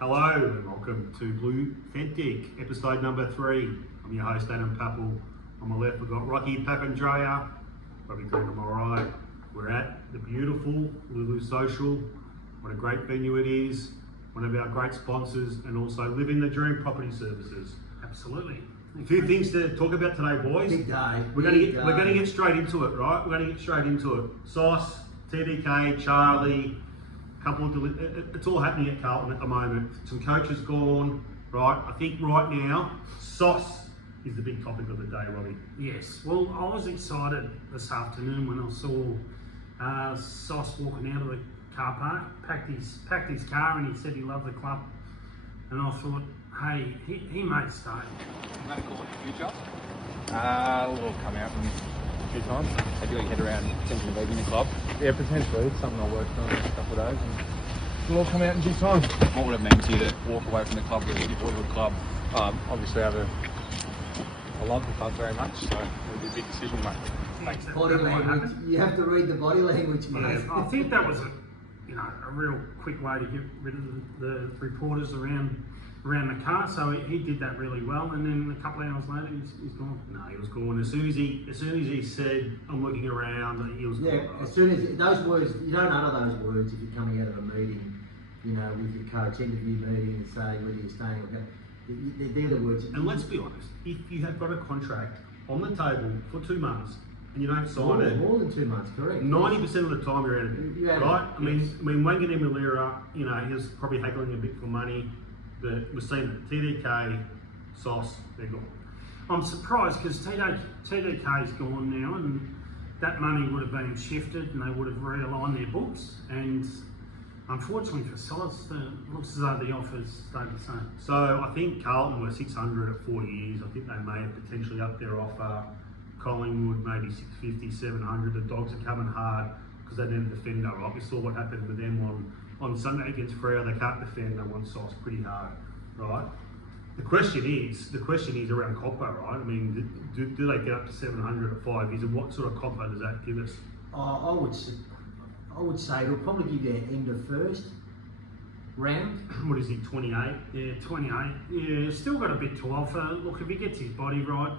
Hello and welcome to Bluethentic, episode number 3. I'm your host Adam Papple. On my left we've got Rocky Papandrea, Robbie Green on my right. We're at the beautiful Lulu Social. What a great venue it is, one of our great sponsors, and also Living the Dream Property Services. Absolutely. A few things to talk about today, boys. Big day. We're going to get straight into it, right? We're going to get straight into it. Sauce, TDK, Charlie, it's all happening at Carlton at the moment. Some coaches gone, right? I think right now, Sauce is the big topic of the day, Robbie. Yes. Well, I was excited this afternoon when I saw Sauce walking out of the car park, packed his car, and he said he loved the club. And I thought, hey, he may stay. That call in the future? We'll come out a few times. Maybe we head around thinking of being in the club. Yeah, potentially. It's something I'll work on in a couple of days. And we'll all come out in due time. What would it mean to you to walk away from the club with your boyhood club? Obviously, I love the club very much, so it'll be a big decision, mate. Body language. You have to read the body language, mate. Yeah, I think that was a real quick way to get rid of the reporters around the car. So he did that really well, and then a couple of hours later, he's gone. No, he was gone as soon as he said, "I'm looking around," he was gone. Yeah, as soon as those words, you don't utter those words if you're coming out of a meeting, with your coach, interview meeting, and say whether you're staying or going. They're the words. And let's be honest, if you have got a contract on the table for 2 months and you don't sign it, more than 2 months, correct? 90% of the time you're out of it, right? I mean, Wangan and Malira, he was probably haggling a bit for money. But we've seen it. TDK, Sauce, they're gone. I'm surprised because TDK's gone now, and that money would have been shifted, and they would have realigned their books. And unfortunately for Sauce, it looks as though the offers stayed the same. So I think Carlton were 600 at 4 years. I think they may have potentially upped their offer. Collingwood maybe 650, 700. The Dogs are coming hard because they need a defender, right? We saw what happened with them on Sunday against Freo. They can't defend. They want Sauce pretty hard, right? The question is around Copper, right? I mean, do they get up to 700 at 5 years? And what sort of Copper does that give us? I would say it'll probably give you an end of first round. What is he, 28? Yeah, 28. Yeah, still got a bit to offer. Look, if he gets his body right,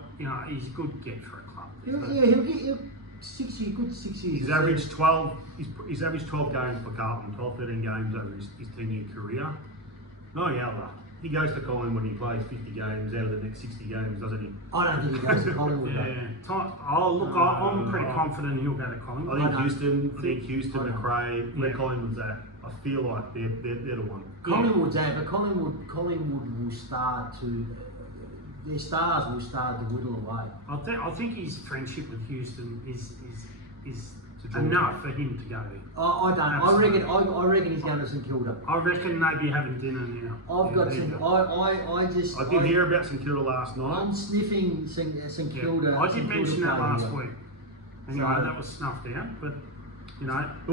he's a good get for a club. He'll get 6 years, good 6 years. He's averaged 12 games for Carlton, 12, 13 games over his 10-year career. No, he goes to Collingwood when he plays 50 games out of the next 60 games, doesn't he? I don't think he goes to Collingwood. I'm pretty confident he'll go to Collingwood. I think Houston, McRae, where Collingwood's at, I feel like they're the one. Collingwood's at, but Collingwood will start to. Their stars will start to whittle away. I think his friendship with Houston is enough for him to go there. I don't. Absolutely. I reckon he's going to St Kilda. I reckon they'd be having dinner now. I did hear about St Kilda last night. I'm sniffing St Kilda. I did mention that last week. Anyway, that was snuffed out, but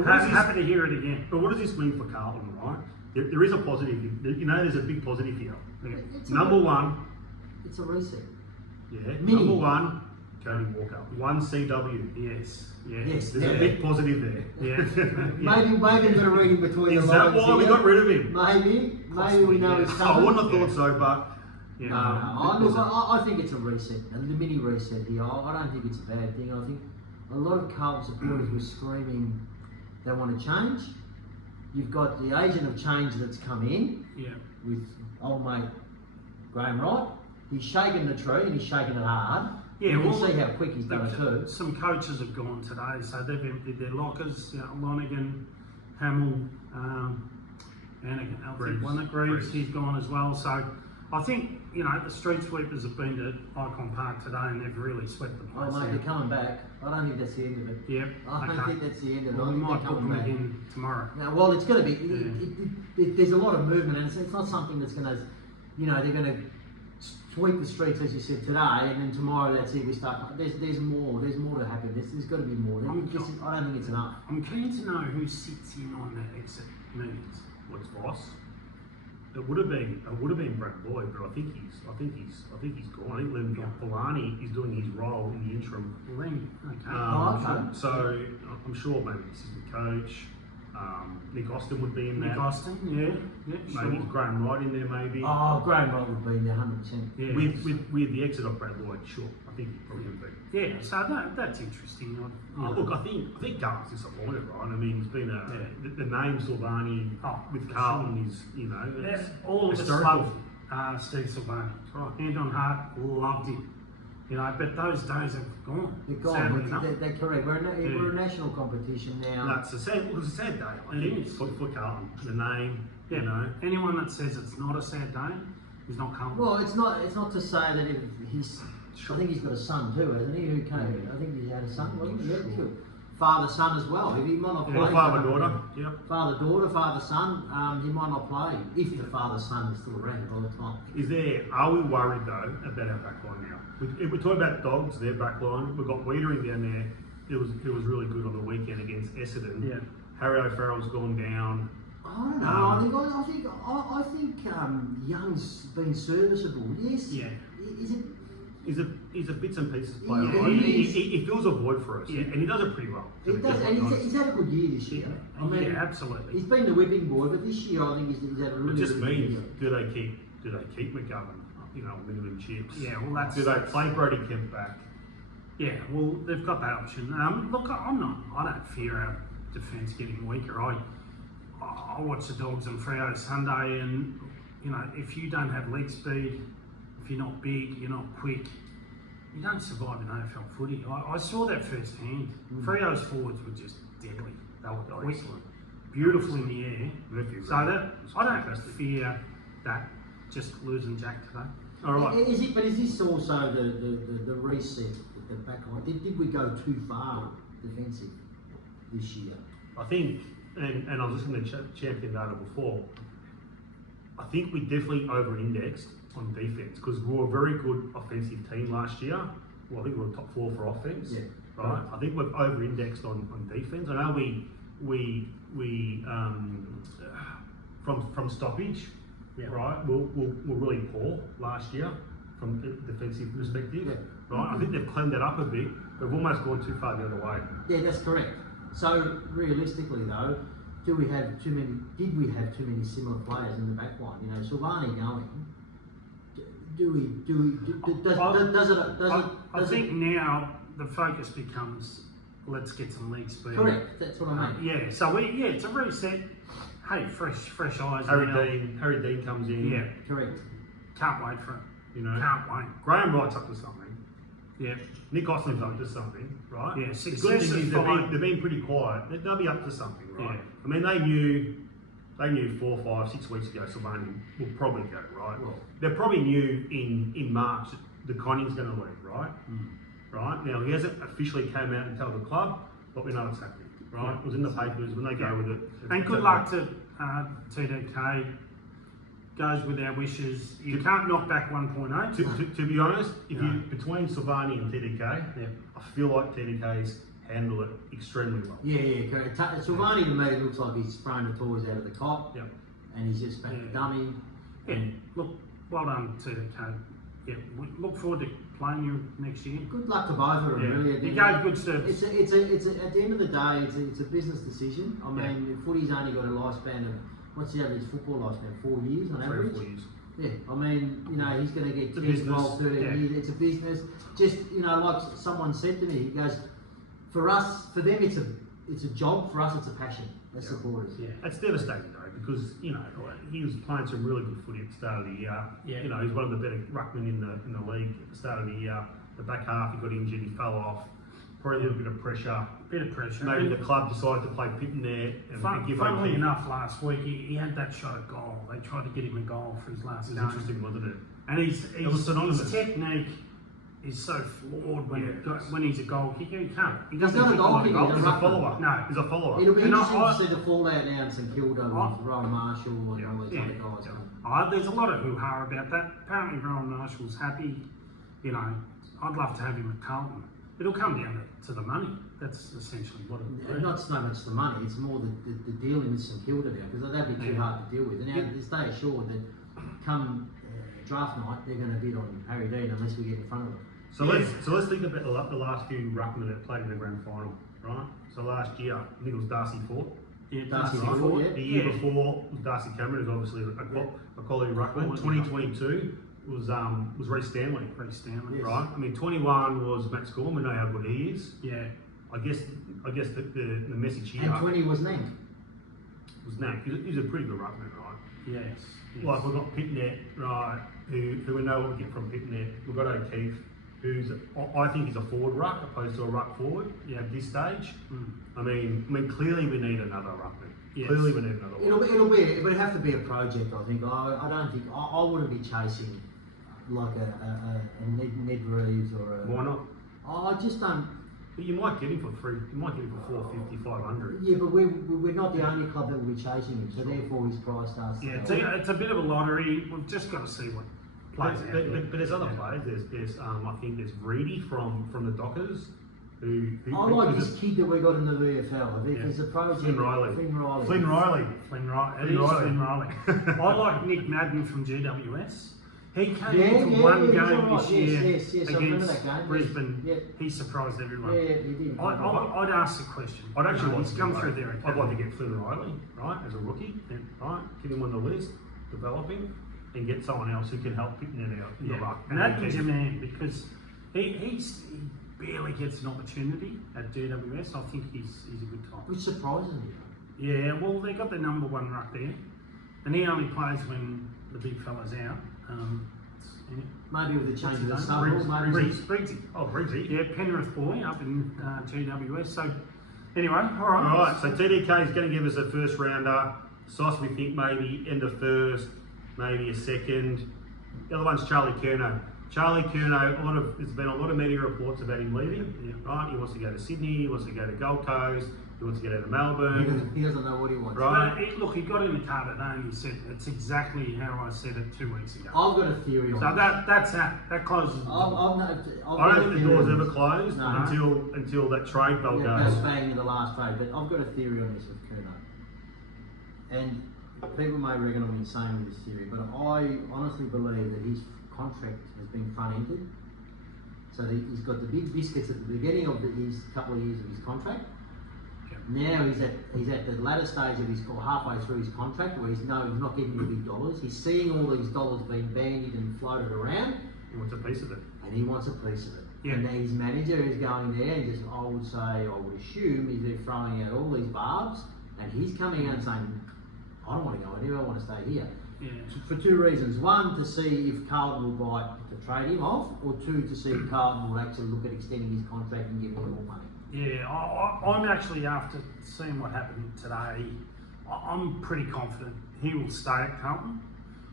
happy to hear it again. But what does this mean for Carlton, right? There is a positive. There's a big positive here. Yeah. Number one. It's a reset. Yeah. Number one, Cody Walker. 1 CW. Yes. There's a big positive there. Yeah. Maybe we've got to read in between the lines. Is that why we got rid of him? Maybe we know it's coming. I wouldn't have thought so, but no. I think it's a reset, a mini reset here. I don't think it's a bad thing. I think a lot of Carlton supporters were screaming they want to change. You've got the agent of change that's come in with old mate Graham Wright. He's shaking the tree and he's shaking it hard. Yeah, you can see how quick he's done it too. Some coaches have gone today, so they've emptied their lockers. Lonergan, Hamill, and I think one of Greaves, he's gone as well. So I think the street sweepers have been to Icon Park today and they've really swept the place. Oh mate, they're coming back. I don't think that's the end of it. Yep. I don't think that's the end of it. We might book them again tomorrow. No, well, it's going to be. There's a lot of movement, and it's not something that's going to, they're going to sweep the streets as you said today, and then tomorrow that's it. We start. There's more to happen. There's got to be more. I don't think it's enough. I'm keen to know who sits in on that exit meetings. What's Voss? It would have been Brad Boyd, but I think he's gone. I think Len Polani is doing his role in the interim. Okay. So I'm sure maybe assistant coach. Nick Austin would be in Nick that. Austin, yeah, Maybe sure. Graham Wright in there, maybe. Oh, Graham Wright would be in there 100%. Yeah. With the exit of Brad Lloyd, sure. I think he probably would be. Yeah, so that's interesting. Look, I think Carlton's disappointed, right? I mean, it's been the name Silvagni with Carlton is, you know, it's all of us historical. love Steve Silvagni. Right. Hand on heart, loved him. You know, but those days have gone. They're Sadly gone. enough. They're correct. We're a national competition now. No, it's a sad day. I It think is. for Carlton, the name, Yeah. you know. Anyone that says it's not a sad day is not Carlton. Well, it's not to say that if he's. I think he's got a son too, hasn't he? Who came? I think he had a son, wasn't he? Yeah, good. Father, son as well. If he might not play. Father, daughter. Yep. Father, daughter, father, son. He might not play if the father, son is still around all the time. Are we worried though about our backline now? If we're talking about Dogs, their backline, we've got Wiedering down there. It was really good on the weekend against Essendon. Yeah. Harry O'Farrell's gone down. I don't know. I think Young's been serviceable. Yes. Yeah. Is it? He's a bits and pieces player. Yeah, Right? he He fills a void for us, Yeah. and he does it pretty well. He does, and he's had a good year this year. I mean, yeah, absolutely. he's been the whipping boy, but this year I think he's had a It really just good means year. do they keep McGovern? You know, minimum chips. Yeah, well, that's. Do they play Brody Kemp back? Yeah, well, they've got that option. Look, I don't fear our defence getting weaker. I watch the Dogs on Freo Sunday, and you know, if you don't have leg speed, if you're not big, you're not quick, you don't survive in AFL footy. I saw that firsthand. Freo's forwards were just deadly. They were quick, beautiful in the air. So that I don't fear that. Just losing Jack today. All right. Is this also the reset at the back line? Did we go too far defensive this year? I think, and I was listening to Champion Data before, I think we definitely over-indexed on defence because we were a very good offensive team last year. Well, I think we were top 4 for offence. Yeah. Right. I think we've over-indexed on defence. I know we from stoppage, right? We're really poor last year from a defensive perspective. Yeah. Right. I think they've cleaned that up a bit. They've almost gone too far the other way. Yeah, that's correct. So realistically, though, did we have too many similar players in the back line? You know, Silvagni going. I think now the focus becomes let's get some league speed. Correct. That's what I mean. Yeah. So it's a reset. Hey, fresh eyes. Harry now. Dean comes in. Yeah. Correct. Can't wait for it. You know. Can't wait. Graham Wright's up to something. Yeah. Nick Austin's up to something, right? Yeah, The good success thing is is fine. they've been pretty quiet. They'll be up to something, right? Yeah. I mean, they knew 4, 5, 6 weeks ago Silvagni will probably go, right? Well. They probably knew in March that the Conning's going to leave, right? Right? Now, he hasn't officially came out and told the club, but we know it's happening, right? It was in the papers when they go with it. And good luck to TDK. Goes with our wishes. You can't knock back 1.8. To be honest, if No. you between Silvagni and TDK, I feel like TDK's handle it extremely well. Yeah, correct. Silvagni to me looks like he's throwing the toys out of the cot, Yeah. and he's just back to dummy. Yeah. Look, well done TDK. Yeah, we look forward to playing you next year. Good luck to both of them. Yeah. Really. You gave good service. It's at the end of the day, it's a business decision. I mean, footy's only got a lifespan of what's the average football lifespan? 4 years on 3 or average. 4 years. Yeah, I mean, you know, he's going to get It's a 10, business. 12, 13 Yeah. years. It's a business. Just, you know, like someone said to me, he goes, for them, it's a job. For us, it's a passion as supporters. Yeah. It's devastating though because you know he was playing some really good footy at the start of the year. Yeah. You know he's one of the better ruckmen in the league at the start of the year. The back half he got injured, he fell off. Probably a little bit of pressure. Maybe the club decided to play Pitt there and give Funnily OT. enough, last week he had that shot at goal. They tried to get him a goal for his last It was game. interesting, wasn't it? And was synonymous. his technique is so flawed when he's a goal kicker. He can't. He He's doesn't not a kick goal like kicker, goal. he's He's a ruckman. follower. No. He's a follower. It'll be And interesting I- to see the fallout now in St Kilda with Rowan Marshall and all these Yeah. other guys. There's a lot of hoo-ha about that. Apparently Rowan Marshall's happy. You know, I'd love to have him at Carlton. It'll come down to the money. That's essentially what it is. Not so much the money, it's more the dealing with St Kilda now, because that'd be too hard to deal with. And now, stay assured that come draft night, they're going to bid on Harry Dean unless we get in front of them. So let's think about the last few ruckmen that played in the grand final, right? So last year, I think it was Darcy Fort. Yeah, Darcy Darcy Ford, Ford. yeah. The year before was Darcy Cameron, who's obviously a quality ruckman. 2022 was Reece Stanley. Reece Stanley. Yes. Right? I mean, 21 was Matt Scorn. We know how good he is. Yeah. I guess the message here And 20 was Nank. was Nack. He's a pretty good ruckman, right? Yes. Like we've got Pitnet, right? Who we know what we get from Pitnet. We've got O'Keefe, who's I think he's a forward ruck opposed to a ruck forward at this stage. I mean, clearly we need another ruckman. Yes. Clearly we need another one. It'll have to be a project. I think. I don't think I wouldn't be chasing like a Ned Reeves or a. Why not? I just don't. But you might get him for free. You might get him for 450, 500. Yeah, but we're not the only club that will be chasing him, so therefore his price starts. Yeah, to it's a bit of a lottery. We've just got to see what plays out. But there's other players. There's I think there's Reedy from the Dockers. Who I like this kid that we got in the VFL. If there's a project, Flynn Riley. Flynn Riley. Flynn Riley. Flynn Riley. I like Nick Madden from GWS. He came in for one game this year Yes, I remember against that game. Brisbane. Yeah. He surprised everyone. Yeah, he did. I'd ask the question. I'd actually want he's to come get through there. I'd like to get Flynn Riley, right, as a rookie, right, get him on the list, develop him, and get someone else who can help pick it out in the ruck. And Adam's your man because he barely gets an opportunity at GWS. I think he's a good type. Which surprises me. Yeah, well, they got their number one ruck there, and he only plays when the big fella's out. Maybe with the change of the What's his sub name? rules, maybe. Briggsy. Oh, Briggsy. Yeah, Penrith boy up in GWS. So, anyway, all All right. right, so TDK is going to give us a first rounder. Sauce, we think maybe end of first, maybe a second. The other one's Charlie Curnow. Charlie Curnow, there's been a lot of media reports about him leaving. Right, he wants to go to Sydney, he wants to go to Gold Coast, he wants to get out of Melbourne. He doesn't know what he wants. Right. But look, he got in the car today and he said it's exactly how I said it 2 weeks ago. I've got a theory on So that's that. That closes the door. I don't think the door's ever closed No. until that trade bell Yeah, goes. goes bang in the last trade, but I've got a theory on this with Curnow. And people may reckon I'm insane with this theory, but I honestly believe that his contract has been front-ended. So he's got the big biscuits at the beginning of his couple of years of his contract. Now he's at the latter stage of his, or halfway through his contract, where he's not getting the big dollars. He's seeing all these dollars being bandied and floated around. He wants a piece of it. And he wants a piece of it. Yeah. And his manager is going there and just, I would assume, is they're throwing out all these barbs, and he's coming out and saying, I don't want to go anywhere, I want to stay here. Yeah. For two reasons. One, to see if Carlton will bite to trade him off, or two, to see if Carlton will actually look at extending his contract and give him more money. Yeah, I'm actually, after seeing what happened today, I'm pretty confident he will stay at Carlton.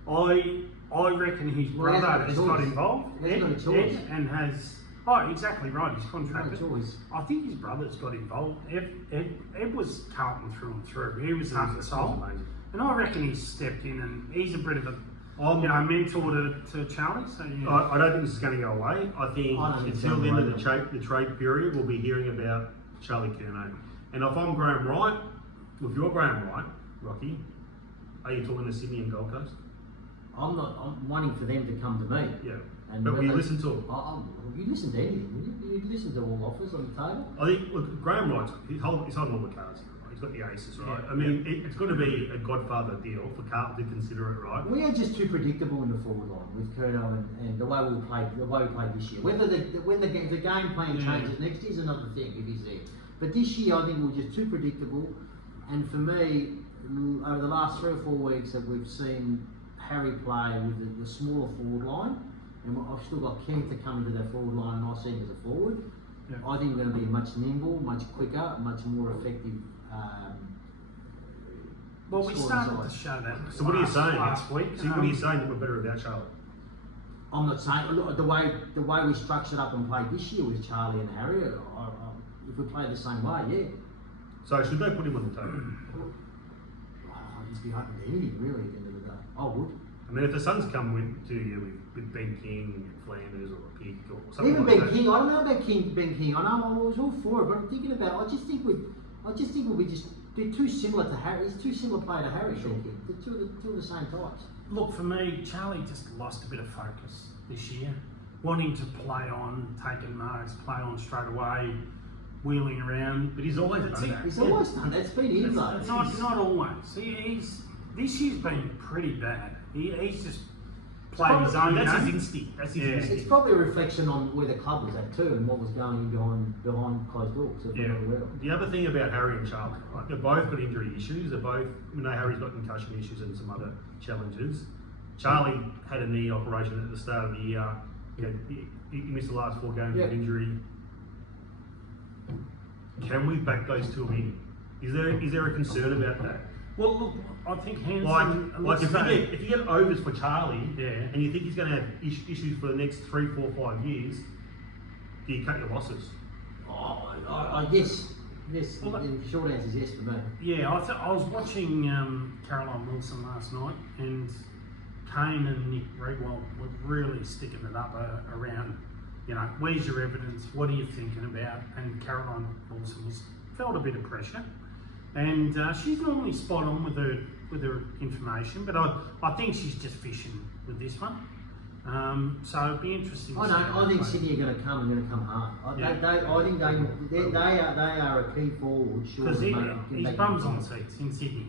I reckon his brother has got involved. He hasn't got a choice. Ed, and has. Oh, exactly right. He's contracted. No choice. I think his brother's got involved. Ed was Carlton through and through. He was heart and soul, amazing. and I reckon he's stepped in and he's a bit of a mentor to Charlie. So yeah. I don't think this is going to go away. I think until the end of the trade period, we'll be hearing about Charlie Curnow. And if I'm Graham Wright, if you're Graham Wright, Rocky, are you talking to Sydney and Gold Coast? I'm wanting for them to come to me. Yeah. And But will you listen to them? You listen to anything, will you? You listen to all offers on the table. I think, look, Graham Wright's he's holding all the cards here, right? He's got the aces, right? Yeah. I mean, it's got to be a Godfather deal for Carlton to consider it, right? We are just too predictable in the forward line with Curnow and the way we played this year. Whether the game plan changes next year is another thing if he's there. But this year, I think we're just too predictable. And for me, over the last 3 or 4 weeks that we've seen Harry play with the smaller forward line, and I've still got Kent to come into that forward line, and I see him as a forward. Yeah. I think we're going to be much nimble, much quicker, much more effective. Well, we started to show that. So what are you saying? Last week. See, what are you saying that we're better without Charlie? I'm not saying look, the way we structured up and played this year with Charlie and Harry. If we play the same way, yeah. So should they put him on the table? I'd just be open to anything really at the end of the day. I would. I mean, if the Suns come to you with Ben King, Flanders, or a Pick, or something Even like Ben that. King, I don't know about Ben King. I know I was all for it, but I'm thinking about it. I just think they're too similar to Harry. He's too similar player to Harry. Sure. Ben King. They're two of the same types. Look, for me, Charlie just lost a bit of focus this year. Wanting to play on, taking marks, play on straight away, wheeling around. But he's always done that. He's always done that. It's been him, though. It's not always. This year's been pretty bad. He's just played his own That's game. his instinct. That's his instinct. It's probably a reflection on where the club was at too, and what was going on behind closed doors. If Yeah. you're not aware. The other thing about Harry and Charlie, right, they've both got injury issues. They're both, Harry's got concussion issues and some other challenges. Charlie had a knee operation at the start of the year. He missed the last 4 games with injury. Can we back those two in? Is there a concern about that? Well, look, I think Hansen. Like if you get overs for Charlie, Yeah. and you think he's going to have issues for the next 3, 4, 5 years, do you cut your losses? Yes. Yes, Well, the short answer is yes for me. Yeah, I was watching Caroline Wilson last night, and Kane and Nick Regwell were really sticking it up around, where's your evidence? What are you thinking about? And Caroline Wilson felt a bit of pressure, and she's normally spot on with her information, but I think she's just fishing with this one. So it'd be interesting. I think Sydney are going to come hard. Yeah. I think they are a key forward. Because his bum's on seats in Sydney.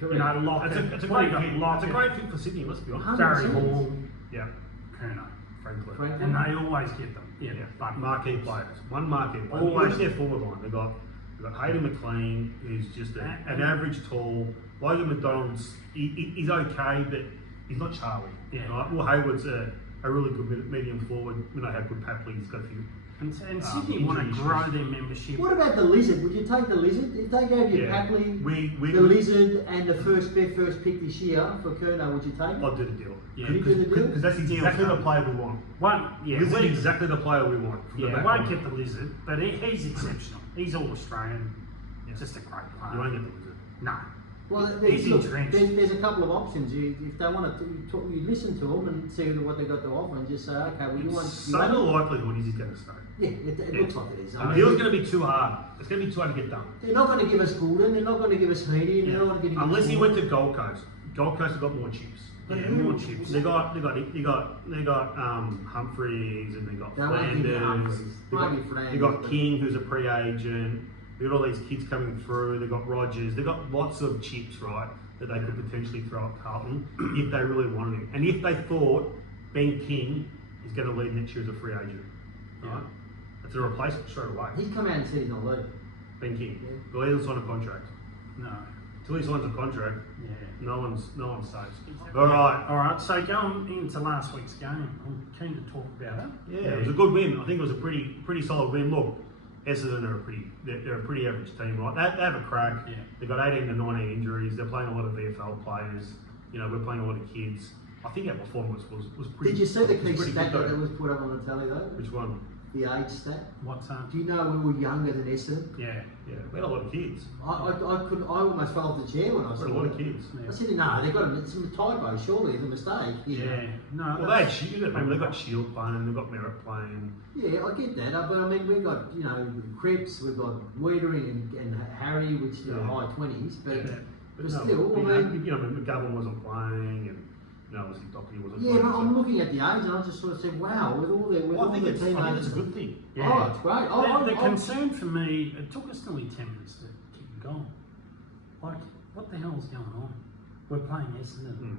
Correct. Lockett. It's a great fit. It's a great fit for Sydney. Let's be honest. Barry 100%. Hall, Yeah, Kerno. frankly. And they always get them. Yeah, but Marquee players. One marquee player. Always. Always their forward line. They've got Hayden McLean, who's just an average tall. Logan McDonald's, he's okay, but he's not Charlie. Yeah. Right? Well, Hayward's a really good medium forward. We know how good Papley. He's got a few. And Sydney want to injury grow issues. their membership. What about the Lizard? Would you take the Lizard? If they gave you Papley, the Lizard, and their first pick this year for Kerno, would you take it? I'd do the deal. Yeah. You do the deal? Because that's exactly the player we want. Lizard is exactly the player we want. From the back won't line. get the Lizard, but he's exceptional. He's all Australian. Just a great player. You won't get the Lizard. No. Well, He's entrenched. there's a couple of options. If they want to, you listen to them and see what they've got to offer, and just say, okay, well, you want. So the likelihood is he's going to stay. Yeah, it looks like it is. The deal's going to be too hard. It's going to be too hard to get done. They're not going to give us Goulden. They're not going to give us Heaney. They're not going to give us Unless he went to Gold Coast. Gold Coast have got more chips. More chips. They got Humphreys, and they got They won't give you Flanders. Humphreys. They Won't got, be Flanders, they got but- King, who's a pre-agent. They got all these kids coming through. They got Rogers. They got lots of chips, right, that they could potentially throw at Carlton if they really wanted him, and if they thought Ben King is going to leave next year as a free agent. Right, that's a replacement straight away. He's come out and said he's not leaving. Ben King. Yeah. Well, he doesn't sign a contract. No. Until he signs a contract, Yeah. no one safe. All right. All right. So going into last week's game, I'm keen to talk about it. Yeah, it was a good win. I think it was a pretty solid win. Look, Essendon are they're a pretty average team, right? They have a crack. Yeah. They've got 18 to 19 injuries. They're playing a lot of VFL players. We're playing a lot of kids. I think our performance was pretty. Did you see the key pretty stat good, that though. was put up on the telly though? Which one? The age stat. What's that? Do you know we were younger than Essendon? Yeah. Yeah, we had a lot of kids. I almost fell off the chair when I We saw had a lot it. of kids. I said, no, they've got some typo. Surely it's a mistake. Yeah. No. Well, they had Shield. Remember, they've got Shield playing. They've got Merritt playing. Yeah, I get that, but I mean, we've got Cripps, we've got Wiedering and Harry, which are high 20s, but But still, I mean, McGovern wasn't playing, and obviously Doherty wasn't yeah, playing. but I'm looking at the age, and I just sort of said, wow, with all their I think it's teenagers. a good thing. Yeah. Oh, it's great. The concern for me, it took us nearly 10 minutes to kick a goal. Like, what the hell is going on? We're playing Essendon.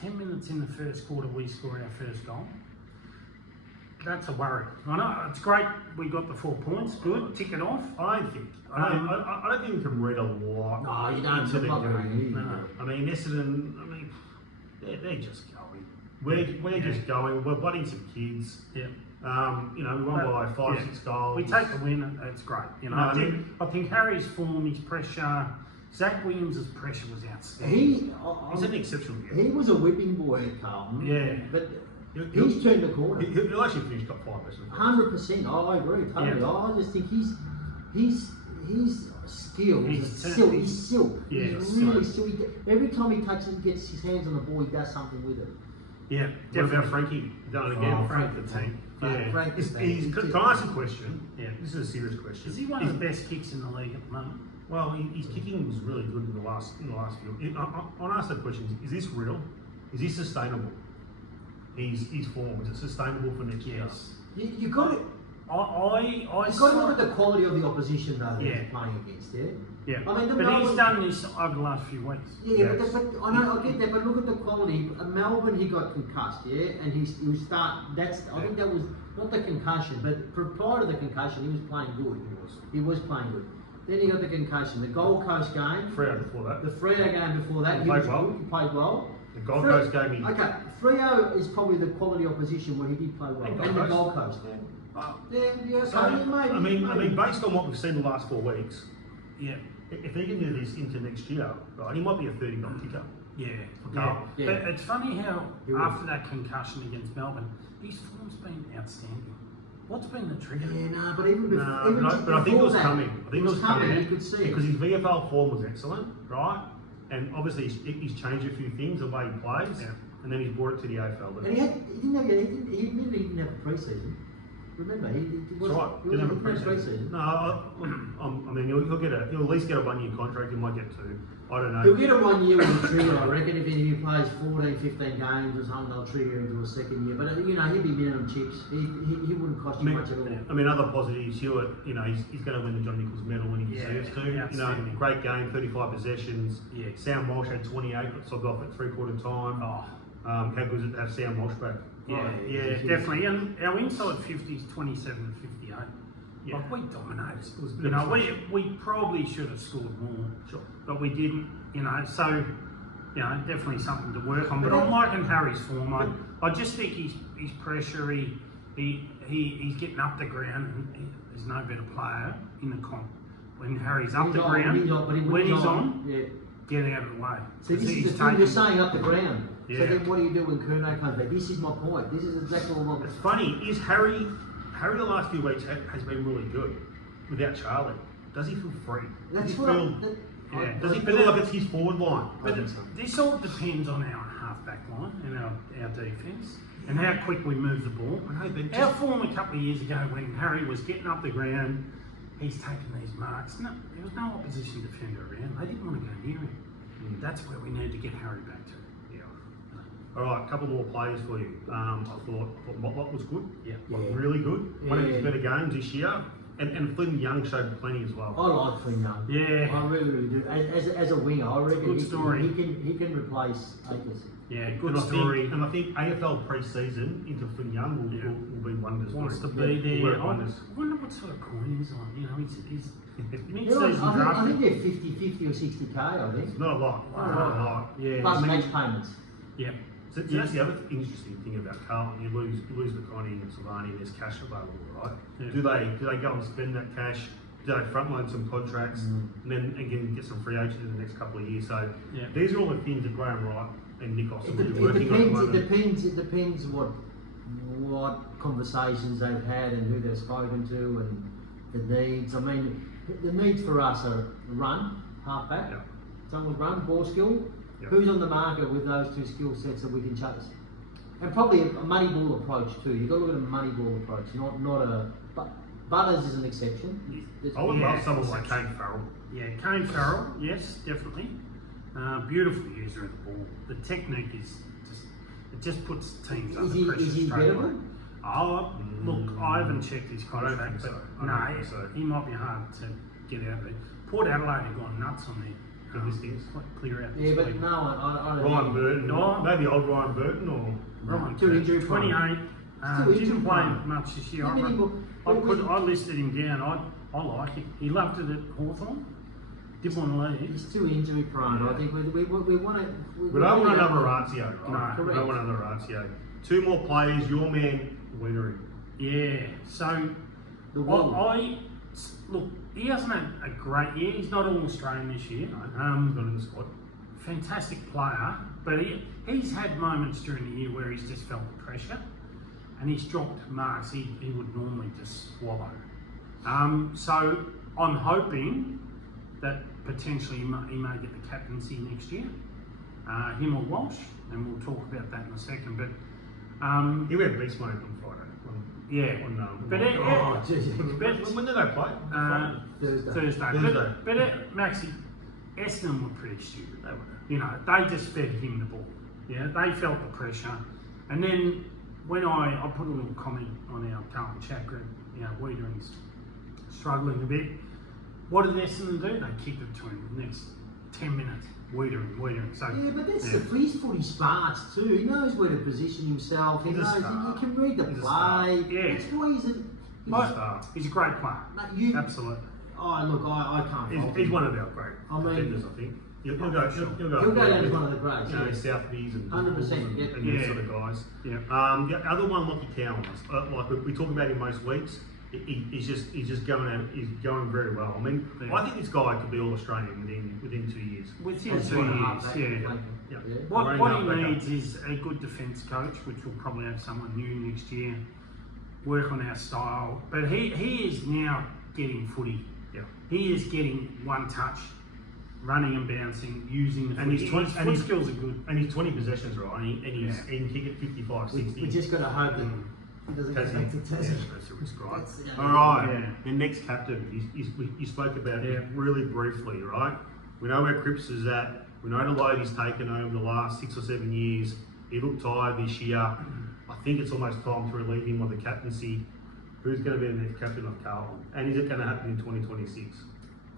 10 minutes in the first quarter, we score our first goal. That's a worry. I know, it's great we got the 4 points, good, tick it off. I don't think we can read a lot. No, you don't. into the Not game. really. No. I mean, Essendon. They're just going. We're just going. We're butting some kids. Yeah. We won by 5-6 goals. We take the win, it's great. I think Harry's form, his pressure, Zach Williams' pressure was outstanding. He's an exceptional guy. He was a whipping boy at Carlton. Yeah. But he's turned the corner. He'll actually finish top 5. 100%. I agree totally. Yeah. I just think his skills. He's silk. Yeah, He's really silk. Every time he touches, gets his hands on the ball, he does something with it. Yeah. What about Frankie? Done it again. Frank the tank. Yeah. Frank is Can I ask a question? Yeah. This is a serious question. Is he one of the best kicks in the league at the moment? Well, his kicking was really good in the last few. I want to ask that question: is this real? Is this sustainable? His form, is it sustainable for next year? Yes. You got it. You've got to look at the quality of the opposition though that Yeah. he's playing against. Yeah. Yeah, I mean, but he's done this over the last few weeks. Yeah, Yes. but I know, I get that, but look at the quality. Melbourne, he got concussed, yeah, and he was I think that was not the concussion, but prior to the concussion, he was playing good. He was playing good. Then he got the concussion. The Gold Coast game, Freo before that. the Freo game before that, He played was well. good. He played well. The Gold Coast gave me. Okay, Freo is probably the quality opposition where he did play well, and the Gold Coast. Yeah, So, okay, maybe. I mean, based on what we've seen the last 4 weeks, Yeah, if he can do this into next year, right, he might be a 30-goal kicker. yeah, For yeah. Carlton. Yeah. But it's funny how He will. after that concussion against Melbourne, his form's been outstanding. What's been the trigger? Yeah, no, but even before, No, even but I think it was that, coming. I think it was coming. You could see it. Because his VFL form was excellent, right? And obviously he's changed a few things, the way he plays, Yeah. and then he's brought it to the AFL. And he admitted he didn't have a pre-season. Remember, he was That's right. he Didn't have a wasn't pre-season. No, I mean he'll at least get a 1-year contract. He might get 2. I don't know. He'll get a 1 year with a trigger, I reckon. If he plays 14, 15 games or something, they'll trigger him to a second year. But you know, he'll be minimum chips. He wouldn't cost you much at all. I mean, other positives. Hewitt, you know, he's going to win the John Nichols medal when he deserves to. You know, outstanding. great game, 35 possessions. Yeah. Sam Walsh had 28, got subbed off at 3/4 time. Oh, How good is it to have Sam Walsh back? yeah, Oh, yeah, he's- definitely. And our inside 50s 27 and 58. Yeah. Like we dominated. It was a bit You know, of a we probably should have scored more, Sure. but we didn't. You know, so you know, definitely something to work on. But But I'm liking Harry's form. I just think his pressure. He's getting up the ground, and there's no better player in the comp. When Harry's up the ground, when he's on, yeah. get out of the way. So this He's is the thing you're taking- saying up the ground. Yeah. So then what do you do when Kuno comes back? This is my point. This is exactly what I'm. It's funny, is Harry the last few weeks has been really good without Charlie. Does he feel free? That's does he what feel, I'm. Yeah. does he feel like it's his forward line? But this all depends on our half-back line and our defence and how quick we move the ball. I know, but Our just, form a couple of years ago when Harry was getting up the ground, he's taking these marks. No, there was no opposition defender around. They didn't want to go near him. That's where we need to get Harry back to. yeah. All right, a couple more players for you. I thought Motlop was good. Yeah. Yeah. Really good. One of his Yeah. better games this year. And Flynn Young showed plenty as well. I like Flynn Young. Yeah. I really do. As a winger, I reckon Good story. He can replace Akers. Yeah, good And story. I think AFL pre-season into Flynn Young will be wonders. Wants to for be him. there. Will work I wonders. wonder what sort of coin he's on. You know, he's Yeah, mid-season I draft. think they're 50 or 60k, I think. It's not a lot. Wow. Not a lot. Yeah. Plus I mean, match payments. yeah. So that's the other interesting thing about Carlton. You lose McConaughey and Silvagni. There's cash available, right? Yeah. Do they go and spend that cash? Do they frontload some contracts and then again get some free agents in the next couple of years? So Yeah. these are all the things that Graham Wright and Nikos It, are really it working on at the depends. moment. It depends what conversations they've had and who they've spoken to and the needs. I mean, the needs for us are run, halfback, Yeah. someone run, ball skill. Yeah. Who's on the market with those two skill sets that we can chase? And probably a money ball approach too. You've got to look at a money ball approach, not a. But Butters is an exception. I would Yeah, love someone like Kane Farrell. Yeah, Kane Farrell, yes, definitely. Beautiful user of the ball. The technique is just puts teams under pressure Is he straight away. gettable? Oh, look, I haven't checked his I don't contract, think but so. I no, don't think so. he might be hard to get out of it. Port Adelaide have gone nuts on me. For listings. Clear out Yeah, this but week. no, I don't. Ryan think- Burton, Oh. maybe old Ryan Burton or Ryan, Too injury prone. 28. Too Didn't injury play prone. much this year. Yeah, but he- I listed him down. I like him. He loved it at Hawthorn. Didn't want to leave. He's too injury prone. Yeah. I think we want to. we don't want another Ratio, right? No, we correct. don't want another Ratio. 2 more players. Your man Winery. Yeah. So The wall. I look. He hasn't had a great year. He's not all Australian this year. He's not in the squad. Fantastic player, but he's had moments during the year where he's just felt the pressure, and he's dropped marks he would normally just swallow. So I'm hoping that potentially he may get the captaincy next year, him or Walsh, and we'll talk about that in a second. But He went beast mode on Friday. yeah, but Oh, geez. When did they play? Thursday. Thursday. But Maxi, Essendon were pretty stupid. They were, you know, they just fed him the ball. Yeah, they felt the pressure, and then when I put a little comment on our Carlton chat group Wiedering's struggling a bit. What did Essendon do? They kicked it to him the next 10 minutes. Wiedering. So, yeah, but that's the his footy smarts too. He knows where to position himself. He He's a knows star. he can read the He's a play. star. Yeah. That's why he's a star. He's a great player. you. Absolutely. Oh, look, I can't. fault He's him. one of our great I mean- defenders, I think. He'll go He'll go down as one of the greats. You know, Southbees and 100%, and, yeah. and those sort of guys. Yeah. The other one, Lockie Cowans, like we talk about him most weeks. He's just going out. He's going very well. I mean, Yeah. I think this guy could be all Australian within 2 years. Within That's 2 one and a years, half, yeah. Yeah. What Running he up, back up. needs is a good defence coach, which will probably have someone new next year, work on our style. But he is now getting footy. Yeah. He is getting one touch, running and bouncing, using the And footy. his 20 His and foot his- skills are good. And he's 20 possessions, right? And he Yeah. can kick it 55, 60. We just got to hope that he doesn't get back to Yeah, Tassie. that's a risk, right? That's the All only- right, Yeah. the next captain, you spoke about Yeah. it really briefly, right? We know where Cripps is at. We know the load he's taken over the last 6 or 7 years. He looked tired this year. I think it's almost time to relieve him of the captaincy. Who's going to be the next captain of Carlton? And is it going to happen in 2026?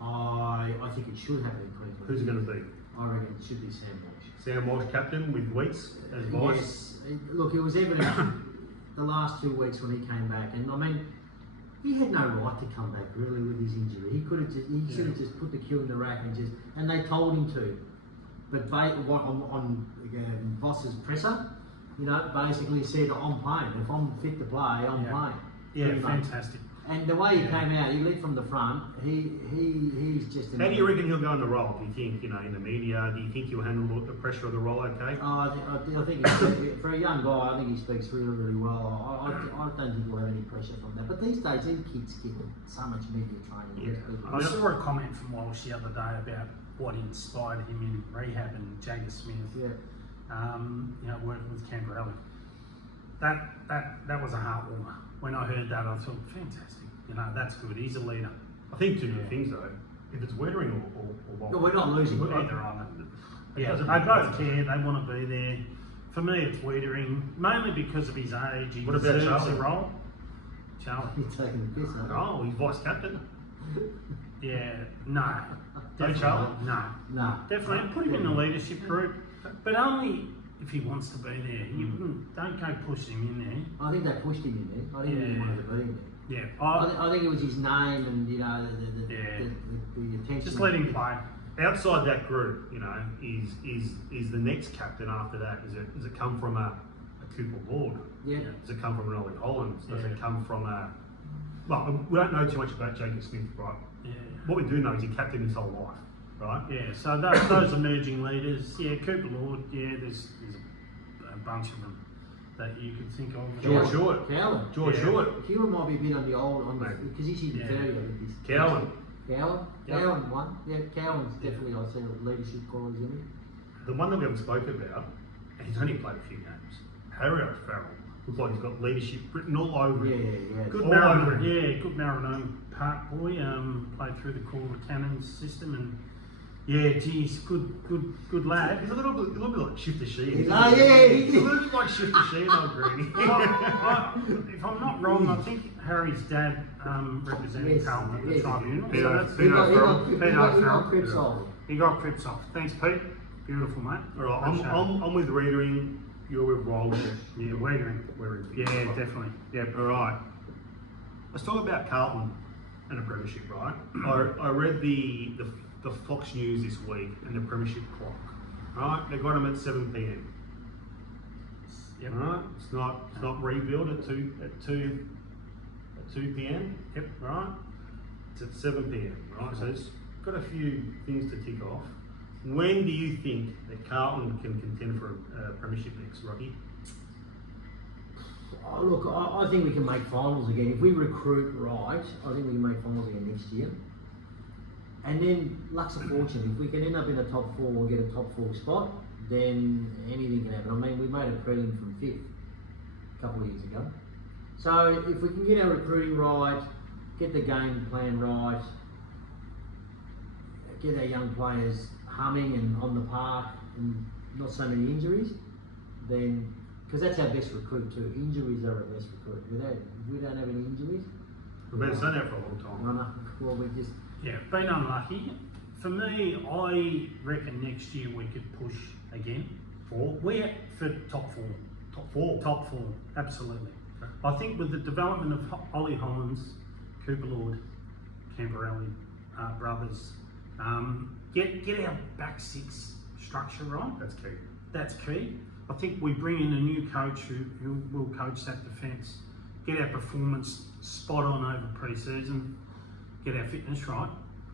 I think it should happen in Queensland. Who's it going to be? I reckon it should be Sam Walsh. Sam Walsh, captain, with Weeks as vice? Yes. Look, it was evident the last 2 weeks when he came back, and I mean, he had no right to come back really with his injury. He could have should have just put the cue in the rack and they told him to. But on Voss's presser, basically said, "I'm playing. If I'm fit to play, I'm playing." Yeah, Pretty much. fantastic. And the way he came out, he led from the front. He's just. How do you reckon he'll go in the role? Do you think, in the media, do you think he'll handle the pressure of the role okay? I think for a young guy, I think he speaks really, really well. I don't think he'll have any pressure from that. But these days, these kids get so much media training. Yeah. I saw a comment from Walsh the other day about what inspired him in rehab and Jagger Smith. Yeah. Working with Canberra. That was a heartwarmer. When I heard that, I thought, fantastic. That's good. He's a leader. I think two good things though. If it's Wettering or Walsh. No, we're not losing. Either. Yeah, doesn't they make both sense. care. They want to be there. For me, it's Wiedering, mainly because of his age. He What about deserves Charlie? the role. Charlie. You're taking the piss, aren't you? Oh, he's vice captain. Yeah, no. No, Definitely Charlie? No. No. Definitely. Put him in the leadership group, but only if he wants to be there. You don't go pushing him in there. I think they pushed him in there. I think he Yeah. wanted to be in there. Yeah, I think it was his name and the attention. just let him play. Outside that group, is the next captain after that? Does it come from a Cooper Ward? Yeah. Does it come from an Ollie Hollands? Does Yeah. it come from a? Well, we don't know too much about Jacob Smith, right? Yeah. What we do know is he captained his whole life, right? Yeah, so those emerging leaders, Cooper Lord, there's a bunch of them that you could think of. George Short. Cowan. George Yeah. Short. Hewitt might be a bit on the old, Mate. because he's in Yeah. 30, I think. Cowan. Cowan? Yep. Cowan one. Yeah, Cowan's definitely, I see leadership qualities in him. The one that we haven't spoken about, and he's only played a few games. Harry Farrell looks like he's got leadership written all over him. Yeah. Good All over him. good Marinone Park boy. Played through the Calder Cannons system, and geez, good lad. He's a little bit like Shifter Sheen. Oh, yeah, He's a little bit like Shifter Sheen, old Greeny. If I'm not wrong, I think Harry's dad represented Yes, Carlton at the yes. Tribunal. Peter- So that's Peter Farrell. Farrell. got Cripps off. He got Cripps off. Thanks, Pete. Beautiful, mate. All right, Appreciate it. I'm with Readering. You're with Roland. Yeah, Wiedering. We're Yeah, definitely. Yeah. All right. Let's talk about Carlton and the premiership, right? I read the Fox News this week and the premiership clock. Right, they got them at 7 p.m. Yep. Right, it's not rebuilt at 2 p.m. Yep. Right, it's at 7 p.m. Right, so it's got a few things to tick off. When do you think that Carlton can contend for a premiership next, Rocky? Oh, look, I think we can make finals again. If we recruit right, I think we can make finals again next year. And then, luck's a fortune. If we can end up in a top 4 or get a top 4 spot, then anything can happen. I mean, we made a prelim from 5th a couple of years ago. So if we can get our recruiting right, get the game plan right, get our young players humming and on the park and not so many injuries, then, because that's our best recruit too. Injuries are our best recruit. If we don't have any injuries, We've been saying that for a long time. I know. Well, we just. Yeah, been unlucky. For me, I reckon next year we could push again. We're for top four. Top four. Top four, absolutely. I think with the development of Ollie Hollands, Cooper Lord, Camperelli brothers, get our back six structure right. That's key. That's key. I think we bring in a new coach who will coach that defence, get our performance spot on over pre-season, get our fitness right.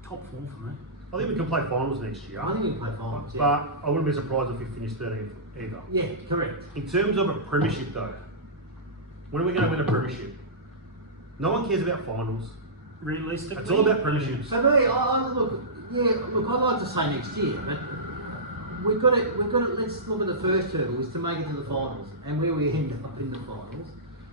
Top four for me. I think we can play finals next year. I think we can play finals. Yeah. But I wouldn't be surprised if we finish 13th either. Yeah, correct. In terms of a premiership though, when are we going to win a premiership? No one cares about finals. Realistically, It's all about premierships. For me, look, I'd like to say next year, but we've got to. Let's look at the first hurdle is to make it to the finals, and where we end up in the finals.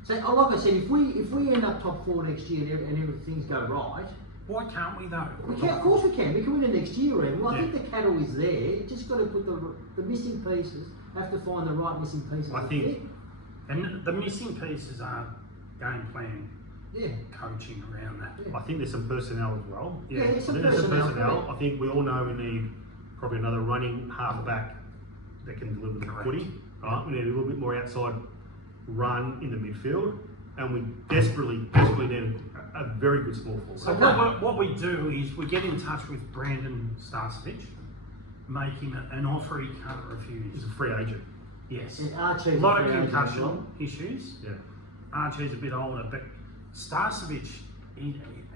So, like I said, if we end up top four next year and things go right, why can't we though? we can. Of course we can. We can win it next year. Even. Well, I think the cattle is there. You just got to put the missing pieces. Have to find the right missing pieces. I think. And the missing pieces are game plan, Yeah. coaching around that. Yeah. I think there's some personnel as well. Yeah, I some think there's some personnel, personnel. correct. I think we all know we need probably another running half back that can deliver the Correct. footy. Right? We need a little bit more outside run in the midfield, and we desperately need a very good small forward. So what we do is we get in touch with Brandon Starcevic, make him an offer he can't refuse. He's a free agent. Yes. And Archie's A lot a of free agent as concussion well. issues. Yeah. Archie's a bit older, but Starcevic,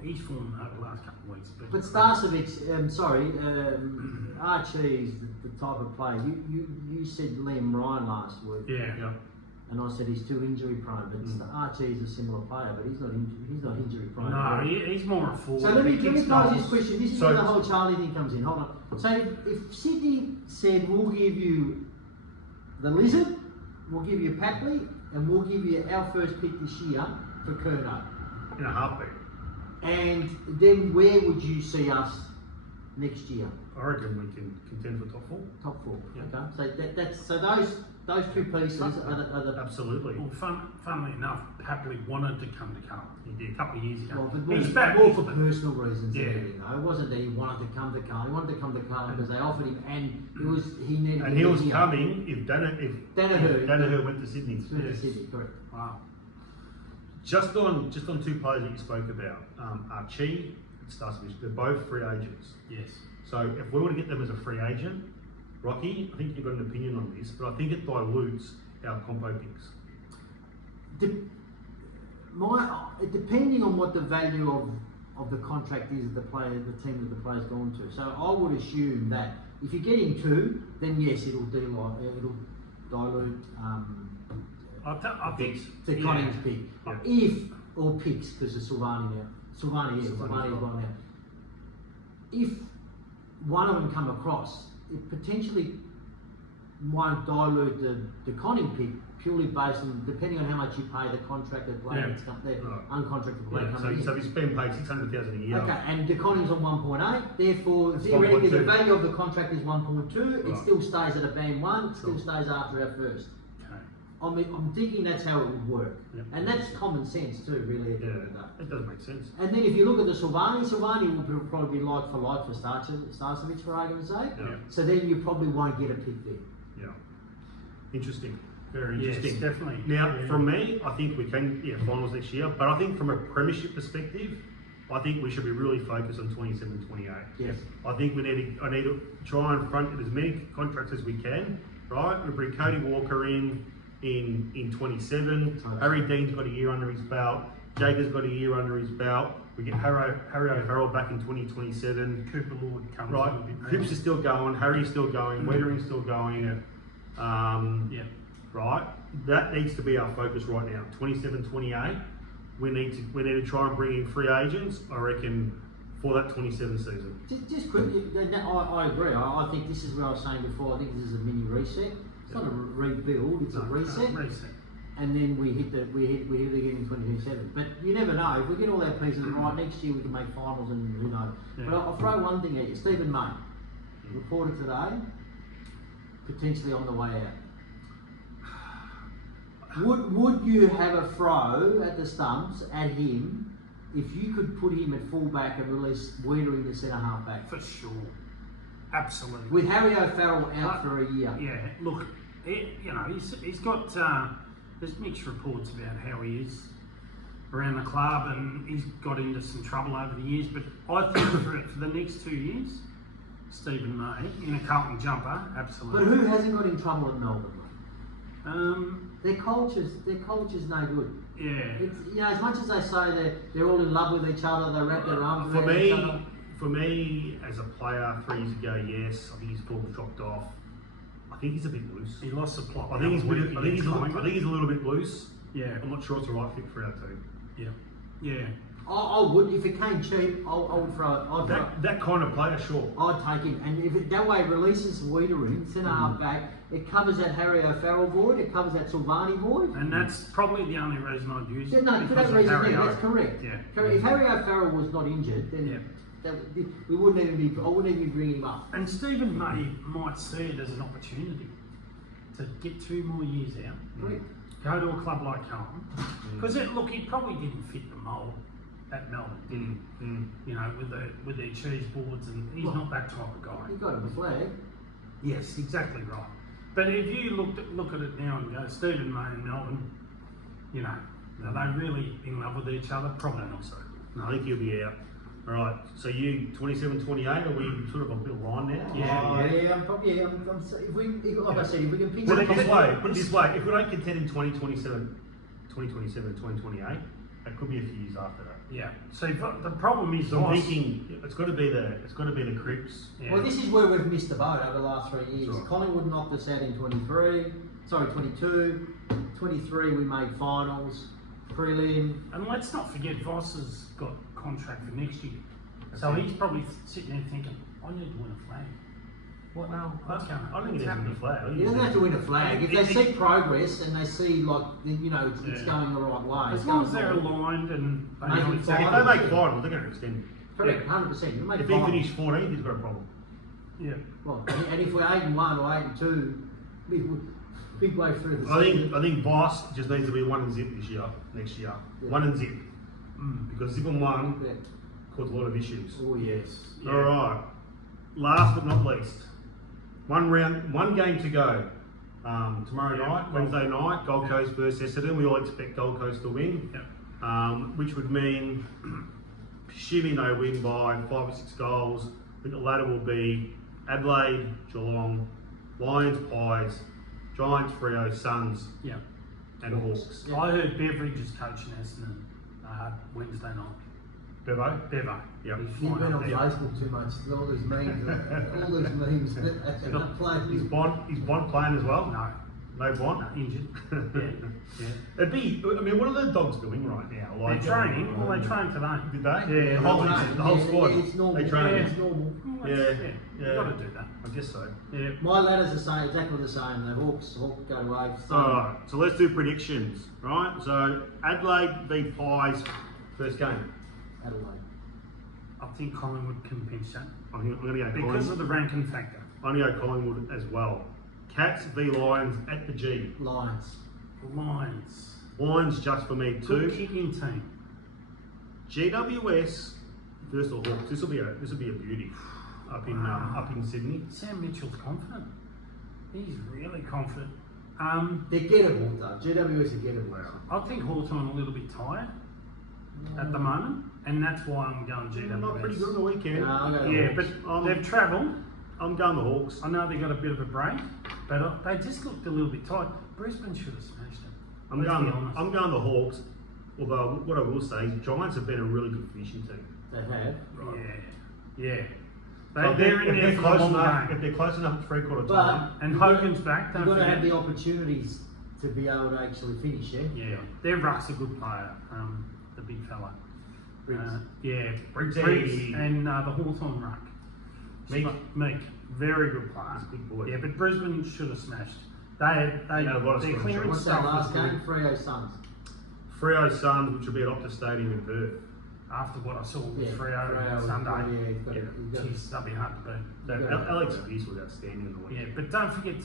he's formed over the last couple of weeks. But Starcevic, Archie's the type of player. You said Liam Ryan last week, Yeah. and I said he's too injury prone. But Archie's a similar player, but he's not injury prone. No, he's more a forward. So let me He kicks pose this goals. question. This is So- where the whole Charlie thing comes in. Hold on. So if Sydney said we'll give you the Lizard, we'll give you Papley, and we'll give you our first pick this year for Curnow, In a heartbeat. and then where would you see us next year? I reckon we can contend for top four. Top four. Yeah. Okay. So those two pieces are the Absolutely. Well, funnily enough, Papley wanted to come to Carlton. He did a couple of years ago. well, but He's back. more for personal reasons. Yeah. Really, It wasn't that he wanted to come to Carlton. He wanted to come to Carlton because they offered him, and he needed. And to he get was here. coming if Danaher went to Sydney. Went to Sydney, correct. Wow. Just on two players that you spoke about, Archie and Starcevic, they're both free agents. Yes. So if we were to get them as a free agent, Rocky, I think you've got an opinion on this, but I think it dilutes our compo picks. Depending on what the value of the contract is of the team that the player's gone to. So I would assume that if you're getting two, then yes, it'll dilute I think. the Collins pick. Yeah. If or picks because of Silvagni now. Silvagni's Silvagni's gone now. If one of them come across, it potentially won't dilute the Conning pick purely based on depending on how much you pay the contracted player that's come there, Right. uncontracted player Yeah, coming in. so he's been paid 600,000 a year. Okay, and the Conning's on 1.8, therefore It's theoretically the 1.2. value of the contract is 1.2, it Right. still stays at a band 1, it still Sure. stays after our first. Okay. I'm thinking that's how it would work. Yep. And that's common sense too, really, at the Yeah, end of the day. it does make sense. And then if you look at the Silvagni would probably be like for Starcevic for argument's sake. Yeah. So then you probably won't get a pick there. Yeah. Interesting. Very Yes, interesting. definitely. Now, Yeah. from me, I think we can, finals next year, but I think from a premiership perspective, I think we should be really focused on 27-28. Yes. I think I need to try and front as many contracts as we can, right? We bring Cody Walker in 27. Totally. Harry Dean's got a year under his belt. Jager's got a year under his belt. We get Harry O'Farrell back in 2027. Cooper Lord comes Right, in a bit. Cripps is still going, Harry's still going, Weathering's still going. Yeah. Right, that needs to be our focus right now. 27-28. We need to try and bring in free agents. I reckon for that 27 season. Just quickly, I agree. I think this is what I was saying before. I think this is a mini reset. It's not a rebuild. It's a reset. Reset. And then we hit again in 2027. But you never know. If we get all our pieces right next year, we can make finals, and who knows. Yeah. But I'll throw one thing at you. Stephen May reported today, potentially on the way out. Would you have a throw at the stumps at him if you could put him at fullback and release Wheeler in the centre half back. For sure. Absolutely. With Harry O'Farrell out for a year. Yeah, look, he's got, there's mixed reports about how he is around the club, and he's got into some trouble over the years, but I think for the next 2 years, Stephen May, in a Carlton jumper, absolutely. But who hasn't got in trouble at Melbourne, mate? Their culture's no good. Yeah. It's, as much as they say they're all in love with each other, they wrap their arms around each other. For me, as a player 3 years ago, yes, I think his form's dropped off. I think he's a bit loose. He lost the plot. I think he's a little bit loose. Yeah. I'm not sure it's the right fit for our team. Yeah. Yeah. I would, if it came cheap, I would throw it. That kind of player, sure. I'd take him, and if that way it releases Wiedering, centre half back, it covers that Harry O'Farrell void, it covers that Silvagni void. And that's probably the only reason I'd use it. No, for that reason, that's correct. Yeah. Correct. If Harry O'Farrell was not injured, then we wouldn't even be. I wouldn't even be bringing him up. And Stephen May might see it as an opportunity to get 2 more years out. Correct. Go to a club like Carlton, because look, he probably didn't fit the mould at Melbourne, you know, with their cheese boards, and he's not that type of guy. You got him a flag. Yes, exactly right. But if you look at it now and go, Stephen May and Melbourne, you know, are they really in love with each other? Probably not so. No, I think he'll be out. All right, so you 27, 28, are we sort of a bit line now? I'm probably. Like I said, if we can pinch put it this way, if we don't contend in 2027, 2028, that could be a few years after that. Yeah. So the problem is, so I'm thinking it's got to be the Crips. Yeah. Well, this is where we've missed the boat over the last 3 years. Right. Collingwood knocked us out in 22, 23 we made finals, prelim. And let's not forget, Voss has got contract for next year. So he's probably sitting there thinking, I need to win a flag. What now? I don't think he has to win a flag. He doesn't have to win a flag. If they see progress and they see, like, it's going the right way. As long as they're aligned and they know exactly. If they make finals, they're going to extend it. Correct, 100%. If he finishes 14th, he's got a problem. Yeah. Well, and if we're 8-1 or 8-2, big way through the season. I think Voss just needs to be 1 and zip next year. Yeah. 1 and zip. Because zip and 1 cause a lot of issues. Oh yes. Yeah. All right. Last but not least, one game to go. Tomorrow night, Wednesday night, Gold Coast versus Essendon. We all expect Gold Coast to win, which would mean, assuming they win by 5 or 6 goals, I think the latter will be Adelaide, Geelong, Lions, Pies, Giants, Freo, Suns, and Hawks. I heard Beveridge is coaching Essendon Wednesday night. Bevo? Yeah. You've been on Facebook too much. All these memes. Is Bond playing as well? No. No Bond? Injured. Yeah. It'd be. I mean, what are the Dogs doing right now? Like, they're training. Well, they trained today. Did they? Yeah. The whole squad. Yeah, it's normal. They train. It's normal. You got to do that. I guess so. Yeah. My ladder's the same, exactly the same. The Hawks go away. Alright, so let's do predictions, right? So Adelaide v Pies, first game. Adelaide. I think Collingwood can pinch that. I'm going to go Collingwood. Because of the ranking factor. I'm going to go Collingwood as well. Cats v Lions at the G. Lions. Lions just for me too. Good kicking team. GWS versus the Hawks. This will be a beauty up in Sydney. Sam Mitchell's confident. He's really confident. They're gettable though. GWS are gettable. I think Hawthorn a little bit tired at the moment, and that's why I'm going GWS. Not pretty good on the weekend. But they've travelled. I'm going the Hawks. I know they got a bit of a break, but they just looked a little bit tight. Brisbane should have smashed them. I'm going the Hawks. Although what I will say is Giants have been a really good finishing team. They have. Yeah. They're in there for the long game. If they're close enough at 3/4 time. And Hogan's back. You've got to have the opportunities to be able to actually finish. Yeah. Their ruck's a good player. The big fella. Briggs and the Hawthorn ruck. Meek. Very good player. He's a big boy. Yeah, but Brisbane should have smashed. Their clearance What's stuff that last was game? Freo Suns. Freo Suns, which will be at Optus Stadium in Perth. After what I saw with Freo Yeah. Jeez, that'd be hard to beat. Alex Pearce was outstanding in the week. Yeah, but don't forget,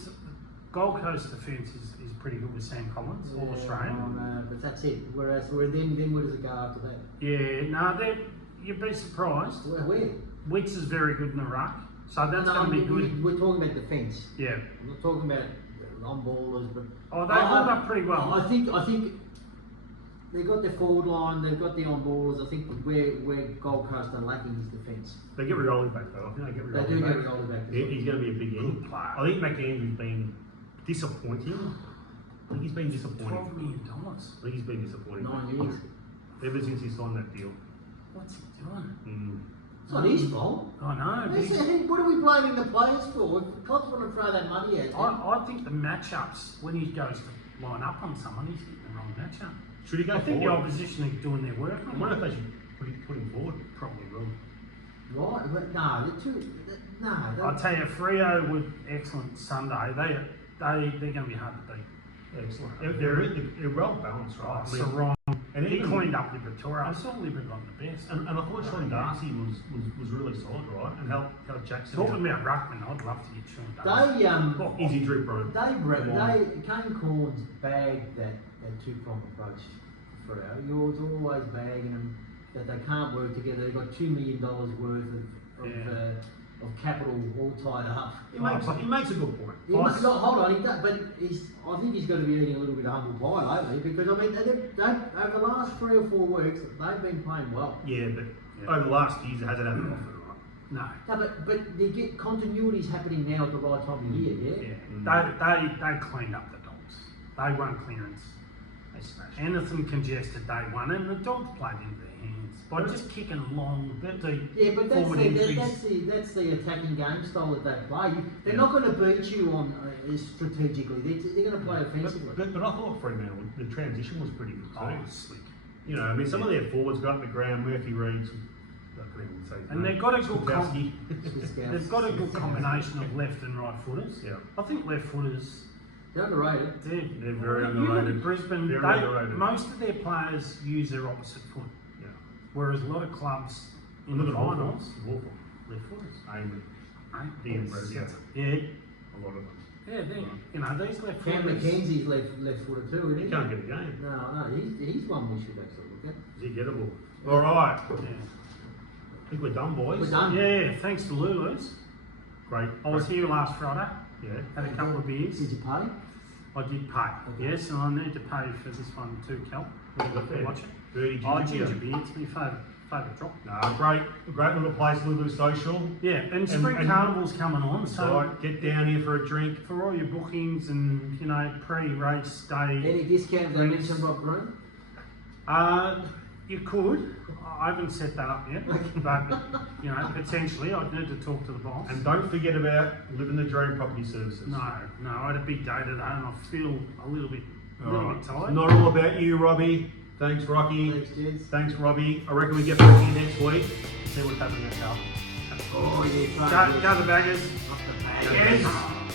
Gold Coast defence is pretty good with Sam Collins, all Australian. But that's it. Whereas then where does it go after that? Yeah, no, you'd be surprised. Where? Wicks is very good in the ruck, so that's going to be good. We're talking about defence. Yeah. I'm not talking about on ballers, but They hold up pretty well. I think they've got their forward line, they've got the on ballers. I think where Gold Coast are lacking is defence. They get Rioli back though. I think they get Rioli They do back. get Rioli back. He's going to be a big end. I think McAndrew's been disappointing. I think he's been disappointing. $12 million. I think he's been disappointing. 9 years. Ever since he signed that deal. What's he doing? It's not his fault. I know. But What are we blaming the players for? If clubs want to throw that money at him. I think the matchups, when he goes to line up on someone, he's getting the wrong matchup. Should he go I think the forward? opposition are doing their work. I wonder if they should put him forward. Probably will. Right, but no, they're too. No, I'll tell you, Freo with excellent Sunday, they're going to be hard to beat. Excellent. They're well balanced, right? Oh, Sarong, and he even- cleaned up Liberatore. I saw Libra got the best. And I thought Sean Darcy was really solid, right? And how Jackson. Talking about Ruckman, I'd love to get Sean Darcy. They He's injury prone. Kane Corns bagged that two-pronged approach for Freo. You're always bagging them that they can't work together. They've got $2 million worth of capital all tied up. He makes a good point. Hold on, I think he's got to be eating a little bit of humble pie lately because I mean, over the last 3 or 4 weeks, they've been playing well. Yeah, but over the last years, it hasn't happened often, right? No. No, but they get continuity's happening now at the right time of year. They cleaned up the Dogs. They won clearance. They smashed. Anything congested, they won, and the Dogs played into their hands by just kicking long, deep Yeah, but forward entries. that's the attacking game style that they play. They're not going to beat you on strategically. They're going to play offensively. But I thought Fremantle, the transition was pretty good too. Oh, slick. You know, I mean, some of their forwards got up the ground. Murphy Reeds, and they've got a good They've got a good combination of left and right footers. Yeah. I think left footers. They're underrated. They're very You underrated. look at Brisbane, Very underrated. most of their players use their opposite foot, Yeah. whereas a lot of clubs in Look the at finals, Wolfer. left footers. Amy. Eh? Ian Brady, yeah. Yeah, A lot of them. yeah, you know these left Cam footers. McKenzie's left footer too, isn't He he? can't get a game. No, he's one we should actually look at. Is he gettable? All right. Yeah. I think we're done, boys. We're done. Yeah, thanks to Lulu's. Great. I was here last Friday, Yeah. had a couple of beers. Did you pay? I did pay, yes, and I need to pay for this one too, Cal. What was it? Watch it. Dirty Oh, ginger ginger beer. beer, it's my favourite drop. Nah, great little place, Lulu Social. Yeah, and Spring and- Carnival's coming on, so Right, get down here for a drink. for all your bookings and, pre-race day, Any discount they mentioned Rob Green? you could. I haven't set that up yet, but, potentially I'd need to talk to the boss. And don't forget about Living the Dream Property Services. No, I had a big day today and I feel a little bit tired. Not all about you, Robbie. Thanks, Rocky. Thanks, Jeds. Thanks, Robbie. I reckon we get back here next week. See what's happening at Cal. Oh, yeah, Go the baggers. Off the bag. Yes.